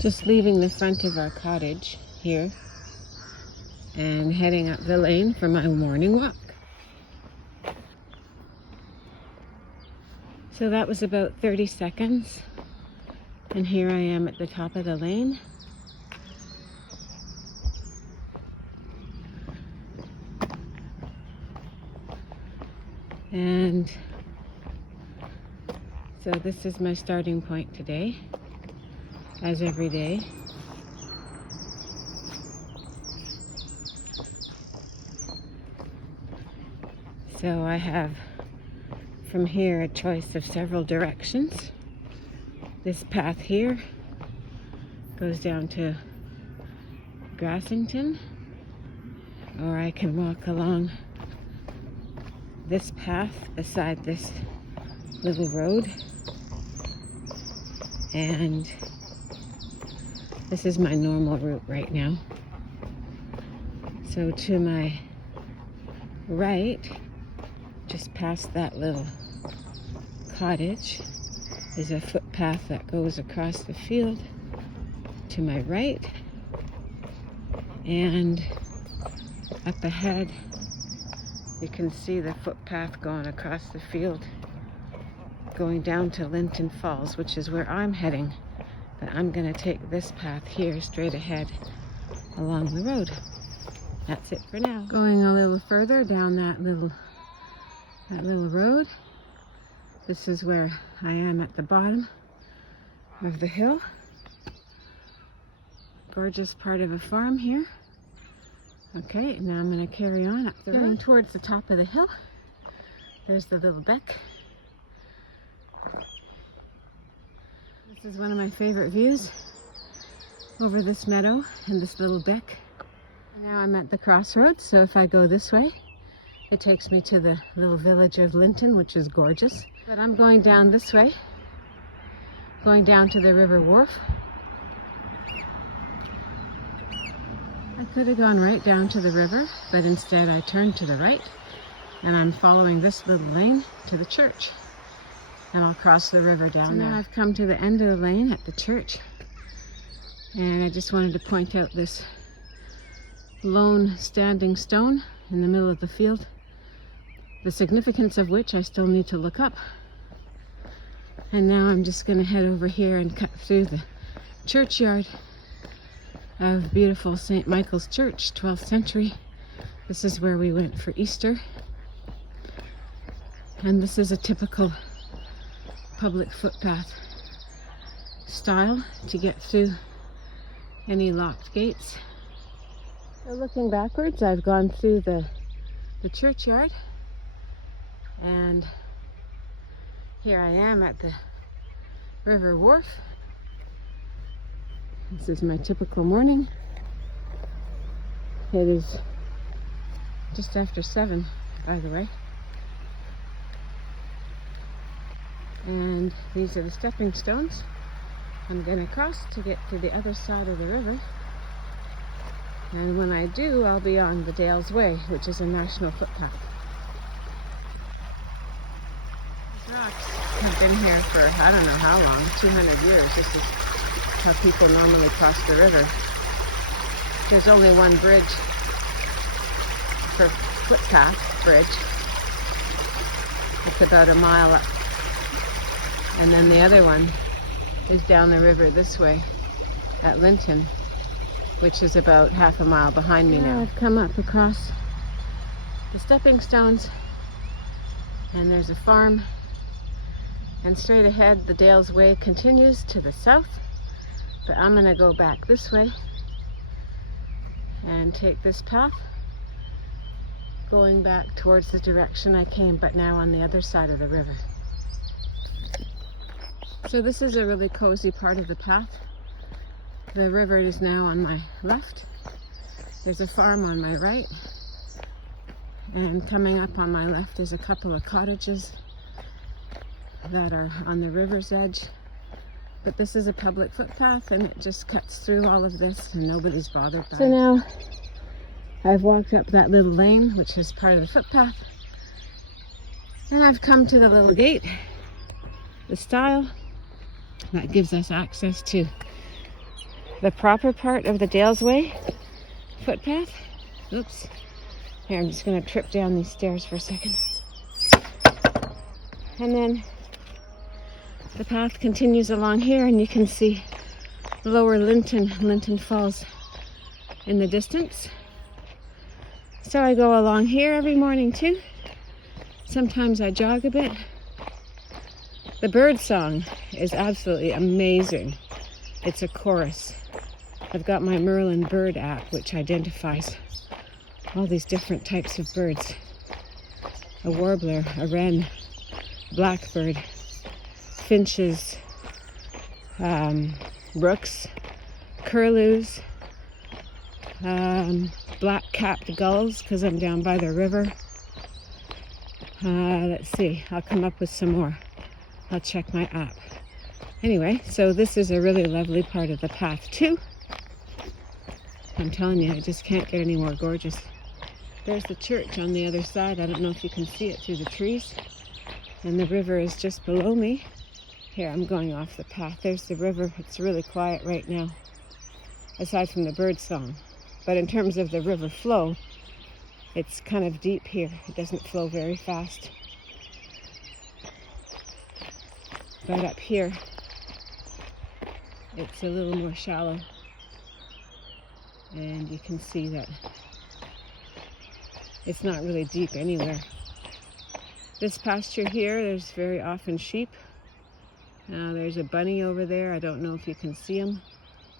Just leaving the front of our cottage here and heading up the lane for my morning walk. So that was about 30 seconds, and here I am at the top of the lane. And so this is my starting point today, as every day. So I have from here a choice of several directions. This path here goes down to Grassington, or I can walk along this path beside this little road, and this is my normal route right now. So to my right, just past that little cottage, is a footpath that goes across the field to my right, and up ahead you can see the footpath going across the field, going down to Linton Falls, which is where I'm heading. But I'm going to take this path here straight ahead along the road. That's it for now. Going a little further down that little road. This is where I am at the bottom of the hill. Gorgeous part of a farm here. Okay, now I'm going to carry on up the road. Going towards the top of the hill. There's the little beck. This is one of my favorite views over this meadow and this little beck. Now I'm at the crossroads, so if I go this way, it takes me to the little village of Linton, which is gorgeous. But I'm going down this way, going down to the river wharf. I could have gone right down to the river, but instead I turned to the right, and I'm following this little lane to the church. And I'll cross the river down there. Now I've come to the end of the lane at the church, and I just wanted to point out this lone standing stone in the middle of the field, the significance of which I still need to look up. And now I'm just going to head over here and cut through the churchyard of beautiful St. Michael's Church, 12th century. This is where we went for Easter. And this is a typical public footpath style to get through any locked gates. So looking backwards, I've gone through the churchyard, and here I am at the river wharf. This is my typical morning. It is just after 7, by the way. And these are the stepping stones I'm going to cross to get to the other side of the river. And when I do, I'll be on the Dales Way, which is a national footpath. These rocks have been here for I don't know how long, 200 years. This is how people normally cross the river. There's only one bridge for footpath bridge. It's about a mile up. And then the other one is down the river this way at Linton, which is about half a mile behind me now. I've come up across the stepping stones, and there's a farm, and straight ahead the Dales Way continues to the south, but I'm going to go back this way and take this path going back towards the direction I came, but now on the other side of the river. So this is a really cozy part of the path. The river is now on my left. There's a farm on my right. And coming up on my left is a couple of cottages that are on the river's edge. But this is a public footpath, and it just cuts through all of this, and nobody's bothered by it. So now I've walked up that little lane, which is part of the footpath. And I've come to the little gate, the stile, that gives us access to the proper part of the Dales Way footpath. Oops. Here, I'm just going to trip down these stairs for a second. And then the path continues along here, and you can see Lower Linton Falls in the distance. So I go along here every morning too. Sometimes I jog a bit. The bird song is absolutely amazing. It's a chorus. I've got my Merlin bird app, which identifies all these different types of birds. A warbler, a wren, blackbird, finches, rooks, curlews, black-capped gulls, because I'm down by the river. Let's see, I'll come up with some more. I'll check my app. Anyway, so this is a really lovely part of the path too. I'm telling you, I just can't get any more gorgeous. There's the church on the other side. I don't know if you can see it through the trees. And the river is just below me. Here, I'm going off the path. There's the river. It's really quiet right now, aside from the bird song. But in terms of the river flow, it's kind of deep here. It doesn't flow very fast. But up here, it's a little more shallow. And you can see that it's not really deep anywhere. This pasture here, there's very often sheep. There's a bunny over there. I don't know if you can see him.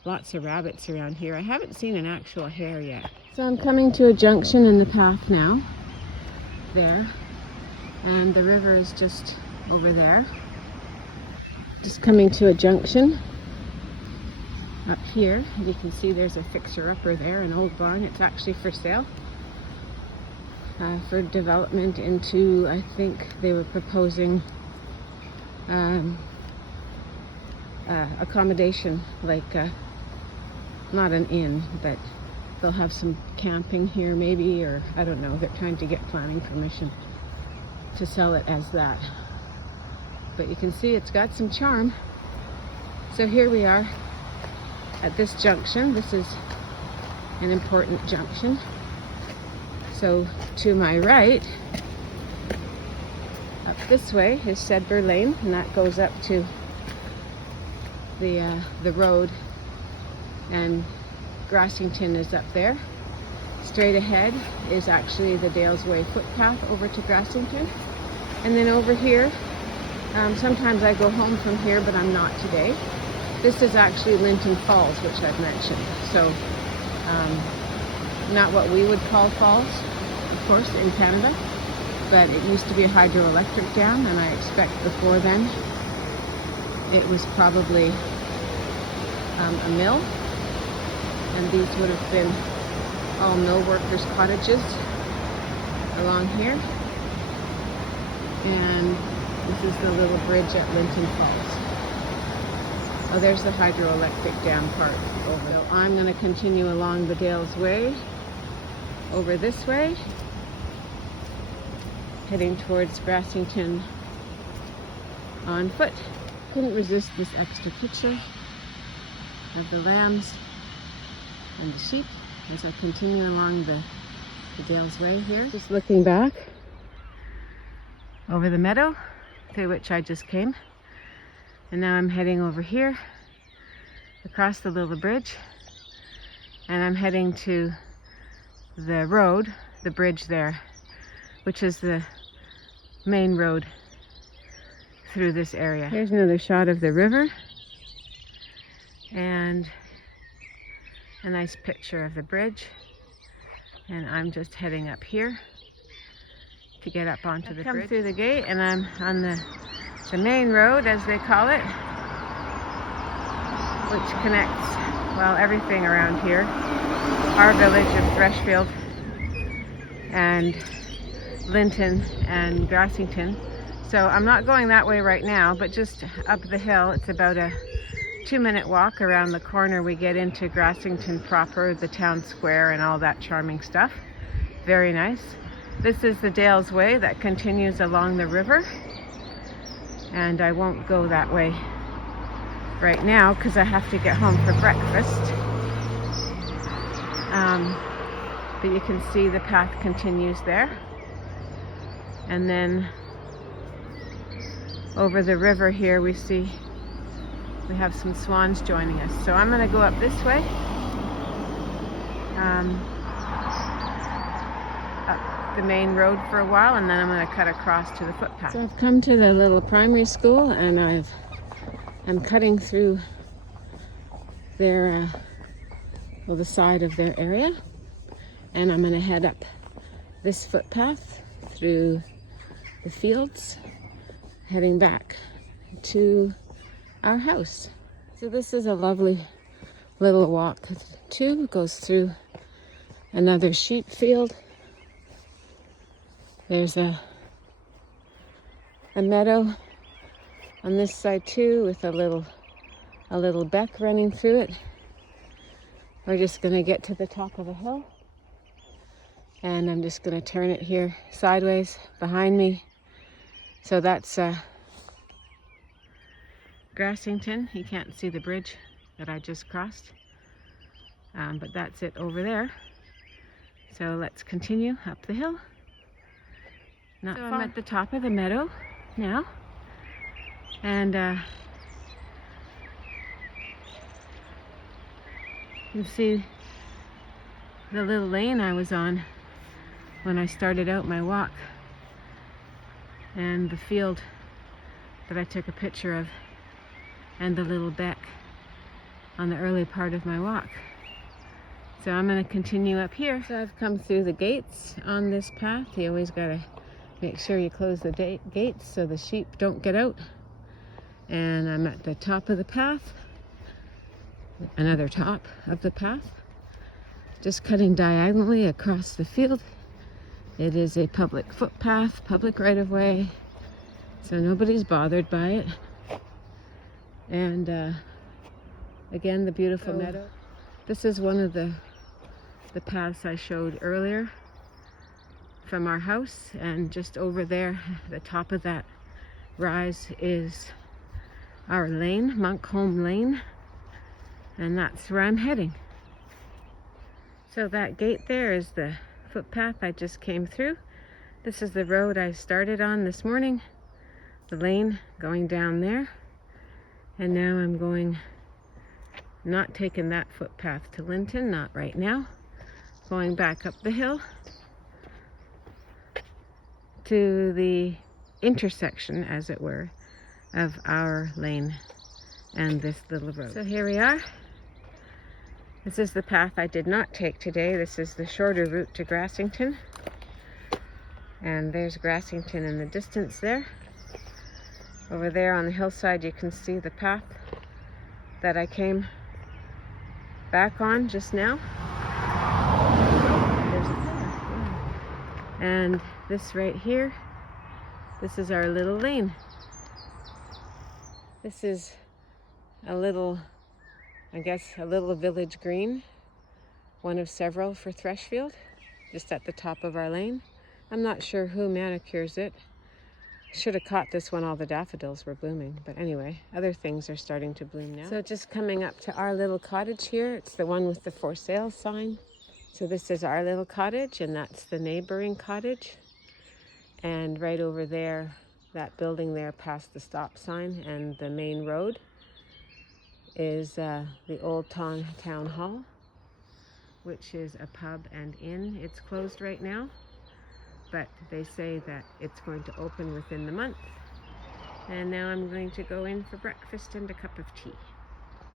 Lots of rabbits around here. I haven't seen an actual hare yet. So I'm coming to a junction in the path now. There. And the river is just over there. Just coming to a junction. Up here, you can see there's a fixer-upper there, an old barn. It's actually for sale. For development into, I think they were proposing accommodation, like not an inn, but they'll have some camping here maybe, or I don't know. They're trying to get planning permission to sell it as that. But you can see it's got some charm. So here we are at this junction. This is an important junction. So to my right, up this way, is Sedber Lane, and that goes up to the road, and Grassington is up there. Straight ahead is actually the Dales Way footpath over to Grassington. And then over here, sometimes I go home from here, but I'm not today. This is actually Linton Falls, which I've mentioned. So, not what we would call falls, of course, in Canada, but it used to be a hydroelectric dam, and I expect before then it was probably a mill, and these would have been all mill workers' cottages along here. And this is the little bridge at Linton Falls. Oh, there's the hydroelectric dam part over. So I'm going to continue along the Dales Way over this way, heading towards Grassington on foot. Couldn't resist this extra picture of the lambs and the sheep as I continue along the Dales Way here. Just looking back over the meadow through which I just came. And now I'm heading over here, across the little bridge, and I'm heading to the road, the bridge there, which is the main road through this area. Here's another shot of the river, and a nice picture of the bridge. And I'm just heading up here to get up onto the bridge. Come through the gate, and I'm on the main road, as they call it, which connects, well, everything around here. Our village of Threshfield and Linton and Grassington. So I'm not going that way right now, but just up the hill. It's about a 2-minute walk. Around the corner we get into Grassington proper, the town square and all that charming stuff. Very nice. This is the Dales Way that continues along the river, and I won't go that way right now because I have to get home for breakfast. But you can see the path continues there. And then over the river here we have some swans joining us. So I'm going to go up this way. Up the main road for a while, and then I'm going to cut across to the footpath. So I've come to the little primary school, and I'm cutting through their the side of their area, and I'm going to head up this footpath through the fields, heading back to our house. So this is a lovely little walk too. It goes through another sheep field. There's a meadow on this side too, with a little beck running through it. We're just going to get to the top of the hill, and I'm just going to turn it here sideways behind me. So that's Grassington. You can't see the bridge that I just crossed, but that's it over there. So let's continue up the hill. Not far. I'm at the top of the meadow now, and you can see the little lane I was on when I started out my walk, and the field that I took a picture of, and the little beck on the early part of my walk. So I'm going to continue up here. So I've come through the gates on this path. You always got to make sure you close the gates so the sheep don't get out. And I'm at the top of the path, another top of the path, just cutting diagonally across the field. It is a public footpath, public right-of-way, so nobody's bothered by it. And again, the beautiful meadow. This is one of the paths I showed earlier from our house, and just over there, the top of that rise, is our lane, Monkholm Lane, and that's where I'm heading. So that gate there is the footpath I just came through. This is the road I started on this morning, the lane going down there, and now I'm not taking that footpath to Linton, not right now, going back up the hill to the intersection, as it were, of our lane and this little road. So here we are. This is the path I did not take today. This is the shorter route to Grassington. And there's Grassington in the distance there. Over there on the hillside you can see the path that I came back on just now. There's a path, yeah. And this right here, this is our little lane. This is a little, I guess, a little village green, one of several for Threshfield, just at the top of our lane. I'm not sure who manicures it. Should have caught this when all the daffodils were blooming, but anyway, other things are starting to bloom now. So just coming up to our little cottage here, it's the one with the for sale sign. So this is our little cottage, and that's the neighboring cottage. And right over there, that building there past the stop sign and the main road, is the old town hall, which is a pub and inn. It's closed right now, but they say that it's going to open within the month. And now I'm going to go in for breakfast and a cup of tea.